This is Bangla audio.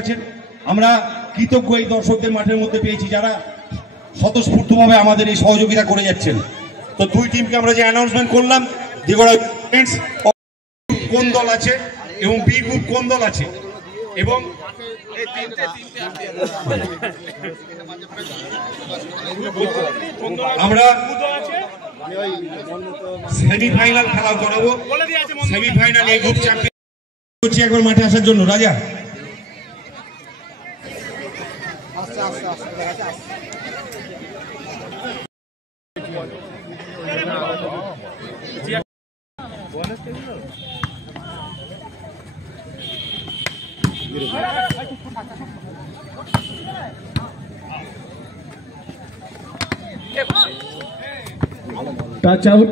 আছেন। আমরা কৃতজ্ঞ এই দর্শকদের মাঠের মধ্যে পেয়েছি যারা স্বতঃস্ফূর্তভাবে আমাদের এই সহযোগিতা করে যাচ্ছেন। তো দুই টিমকে আমরা যে অ্যানাউন্সমেন্ট করলাম, দিগড়া কোন দল আছে এবং বি গ্রুপ কোন দল আছে, এবং আমরা সেমিফাইনাল খেলা করাবো। সেমিফাইনাল এই গ্রুপ চ্যাম্পিয়ন করছি একবার মাঠে আসার জন্য। রাজা টাচ আউট।